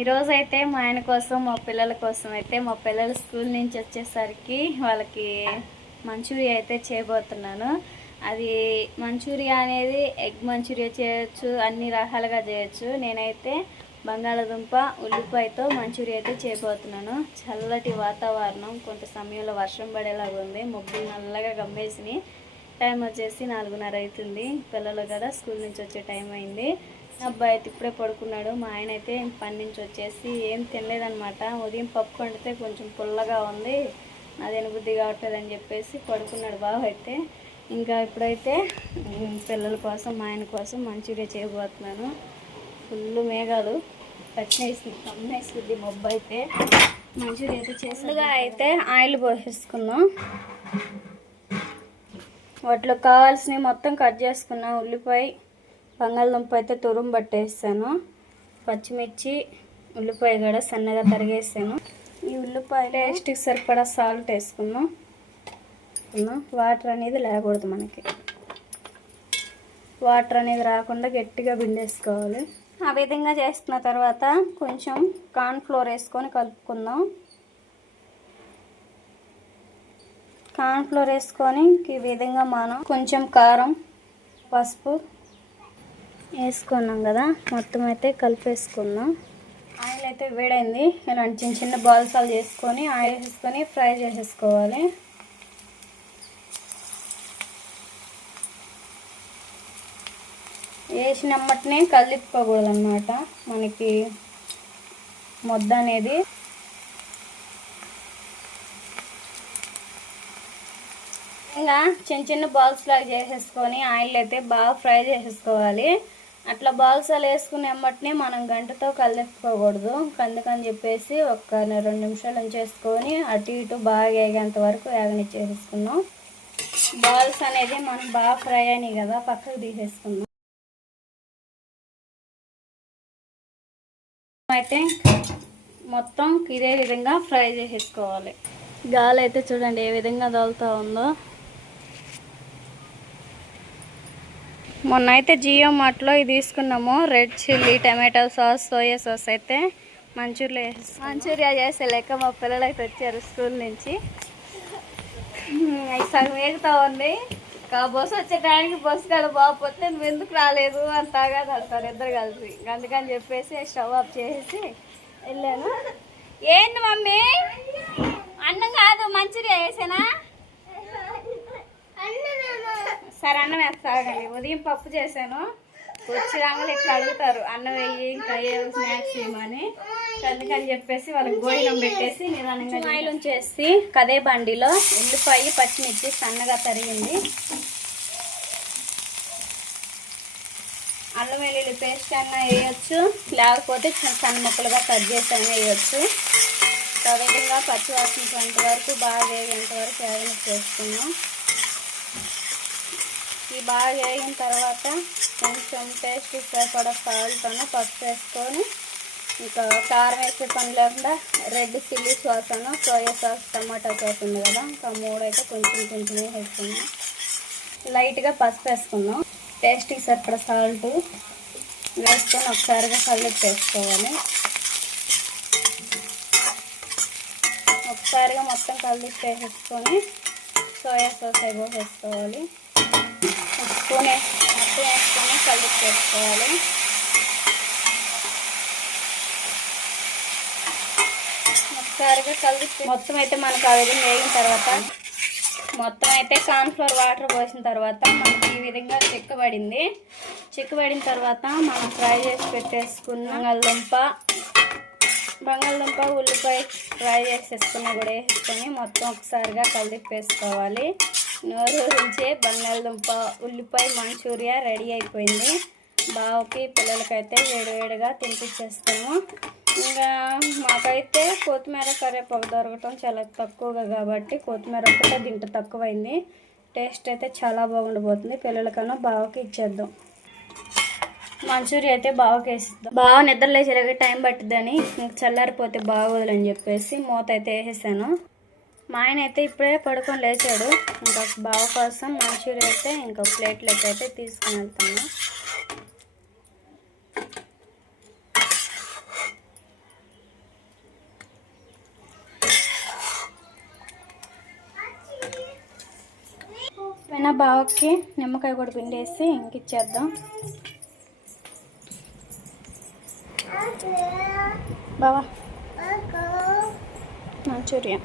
ఈరోజు అయితే మా ఆయన కోసం మా పిల్లల కోసం అయితే మా పిల్లలు స్కూల్ నుంచి వచ్చేసరికి వాళ్ళకి మంచూరియా అయితే చేయబోతున్నాను. అది మంచూరియా అనేది ఎగ్ మంచూరియా చేయొచ్చు, అన్ని రకాలుగా చేయొచ్చు. నేనైతే బంగాళాదుంప ఉల్లిపాయతో మంచూరియా అయితే చేయబోతున్నాను. చల్లటి వాతావరణం, కొంత సమయంలో వర్షం పడేలాగా ఉంది. మబ్బులు నల్లగా గమ్మేసినాయి. టైం వచ్చేసి 4:30 అవుతుంది. పిల్లలు కదా స్కూల్ నుంచి వచ్చే టైం అయింది. అబ్బాయి అయితే ఇప్పుడే పడుకున్నాడు. మా ఆయన అయితే పని నుంచి వచ్చేసి ఏం తినలేదనమాట. ఉదయం పప్పు వండితే కొంచెం పుల్లగా ఉంది, అదేను బుద్ధి కావట్లేదు అని చెప్పేసి పడుకున్నాడు బాబు అయితే. ఇంకా ఇప్పుడైతే పిల్లల కోసం మా ఆయన కోసం మంచూరియా చేయబోతున్నాను. ఫుల్ మేఘాలు కమ్మేస్తుంది మబ్బు అయితే. మంచూరియా అయితే చేసినగా అయితే ఆయిల్ పోసేసుకుందాం. వాటిలో కావాల్సినవి మొత్తం కట్ చేసుకున్నాం. ఉల్లిపాయ, బంగాళదుంప అయితే తురుము పట్టేస్తాను. పచ్చిమిర్చి, ఉల్లిపాయ కూడా సన్నగా తరిగేసాను. ఈ ఉల్లిపాయ టేస్ట్కి సరిపడా సాల్ట్ వేసుకున్నాం. వాటర్ అనేది లేకూడదు, మనకి వాటర్ అనేది రాకుండా గట్టిగా పిండేసుకోవాలి. ఆ విధంగా చేస్తున్న తర్వాత కొంచెం కార్న్ఫ్లోర్ వేసుకొని కలుపుకుందాం. కార్న్ఫ్లోర్ వేసుకొని ఈ విధంగా మనం కొంచెం కారం, పసుపు వేసుకున్నాం కదా, మొత్తం అయితే కలిపేసుకుందాం. ఆయిల్ అయితే వేడైంది. ఇలాంటి చిన్న చిన్న బాల్స్ చేసుకొని ఆయిల్ వేసుకొని ఫ్రై చేసేసుకోవాలి. వేసినమ్మటనే కలిపుకోకూడదు అన్నమాట, మనకి ముద్ద అనేది. ఇంకా చిన్న చిన్న బాల్స్ లాగా చేసేసుకొని ఆయిల్ అయితే బాగా ఫ్రై చేసేసుకోవాలి. అట్లా బాల్స్ అలా వేసుకునే అమ్మటనే మనం గంటతో కలిపుకోకూడదు. అందుకని చెప్పేసి ఒక 2 నిమిషాలు ఉంచేసుకొని అటు ఇటు బాగా వేగేంత వరకు వేగనిచ్చేసుకున్నాం. బాల్స్ అనేది మనం బాగా ఫ్రై అయినాయి కదా, పక్కకు తీసేసుకుందాం. అయితే మొత్తం ఇదే విధంగా ఫ్రై చేసేసుకోవాలి. గాలి అయితే చూడండి ఏ విధంగా తగులుతూ ఉందో. మొన్న అయితే జియో మార్ట్లో ఇది తీసుకున్నాము, red chilli tomato sauce, soya sauce అయితే మంచూరియా చేసే లెక్క మా పిల్లలు అయితే వచ్చారు స్కూల్ నుంచి. అవి సగం వేగుతూ ఉంది. బస్సు వచ్చే టైంకి బస్సు కాదు బాగుపోతే నువ్వు ఎందుకు రాలేదు అంతగా కడతారు ఇద్దరు కలిసి. అందుకని చెప్పేసి స్టవ్ ఆఫ్ చేసేసి వెళ్ళాను. ఏంటి మమ్మీ, అన్నం కాదు మంచూరియా వేసానా? సరే అన్నం వేస్తాగండి. ఉదయం పప్పు చేశాను, వచ్చి రాగానే ఇక్కడ అడుగుతారు అన్నం వేయి, ఇంకా ఏం స్నాక్స్ ఏమని. అందుకని చెప్పేసి వాళ్ళకి భోజనం పెట్టేసి నిదానంగా ఆయిల్ ఉంచేసి కదే బండిలో ఉల్లిపాయ, పచ్చిమిర్చి సన్నగా తరిగింది, అల్లం వెల్లుల్లి పేస్ట్ అన్నా వేయచ్చు, లేకపోతే సన్న ముక్కలుగా కట్ చేసి అయినా వేయచ్చు. ఆ విధంగా పచ్చివాసన వరకు బాగా వేగేంత వరకు వేగనిచ్చేసుకున్నాం. ఈ బాగా వేగిన తర్వాత కొంచెం టేస్ట్ సరిపడా సాల్ట్ అన్న పసుపు వేసుకొని, ఇంకా కారం వేసే పని లేకుండా రెడ్ చిల్లీ సాస్ అన్న, సోయా సాస్, టమాటా సాస్ ఉంది కదా, ఇంకా 3 అయితే కొంచెం కొంచెం వేసుకున్నాం. లైట్గా పసుపు వేసుకున్నాం. టేస్ట్కి సరిపడా సాల్ట్ వేసుకొని ఒకసారిగా కలిపేసుకోవాలి. ఒకసారిగా మొత్తం కలిపేసుకొని సోయా సాస్ అవి వేసుకోవాలి. స్పూన్ మొత్తం వేసుకొని కలిపేసుకోవాలి. ఒకసారిగా కలిపి మొత్తం అయితే మనకు ఆ విధంగా వేగిన తర్వాత మొత్తం అయితే కార్న్ఫ్లోర్ వాటర్ పోసిన తర్వాత మనకి ఈ విధంగా చిక్కబడిన తర్వాత మనం ఫ్రై చేసి పెట్టేసుకున్న బంగాళదుంప ఉల్లిపాయ ఫ్రై చేసేసుకున్న కూడా వేసుకొని మొత్తం ఒకసారిగా కలిపేసుకోవాలి. నోరూరించే బంగాళదుంప ఉల్లిపాయ మంచూరియా రెడీ అయిపోయింది. బావకి పిల్లలకైతే వేడివేడిగా తినిపించేస్తాము. ఇంకా మాకైతే కొత్తిమీర కరివేపాకు దొరకటం చాలా తక్కువగా కాబట్టి కొత్తిమీర ఒక్కటే దీంట్లో తక్కువైంది. టేస్ట్ అయితే చాలా బాగుండబోతుంది. పిల్లలకన్నా బావకి ఇచ్చేద్దాం. మంచూరియా అయితే బావకి వేసిద్దాం. బాగా నిద్ర లేచేలాగా టైం పట్టిద్దని ఇంక చల్లారిపోతే బాగోదులని చెప్పేసి మూత అయితే వేసేసాను. మా ఆయన అయితే ఇప్పుడే పడుకొని లేచాడు. ఇంకా బావ కోసం మంచూరియా అయితే ఇంకా ప్లేట్లోకి అయితే తీసుకుని వెళ్తాను. నా బావకి నిమ్మకాయ కూడా పిండేసి ఇంక ఇచ్చేద్దాం. బావా మంచూరియా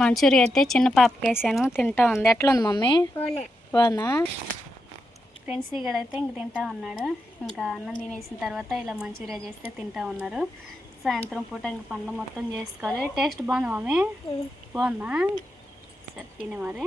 మంచూరియా అయితే చిన్న పాపకి వేసాను, తింటా ఉంది. ఎట్లా ఉంది మమ్మీ? బాగుందా? ఫ్రెండ్స్ ఇక్కడైతే ఇంక తింటా ఉన్నాడు. ఇంకా అన్నం తినేసిన తర్వాత ఇలా మంచూరియా చేస్తే తింటా ఉన్నారు. సాయంత్రం పూట ఇంక పండ్లు మొత్తం చేసుకోవాలి. టేస్ట్ బాగుంది మమ్మీ? బాగుందా? సరే తినే మరి.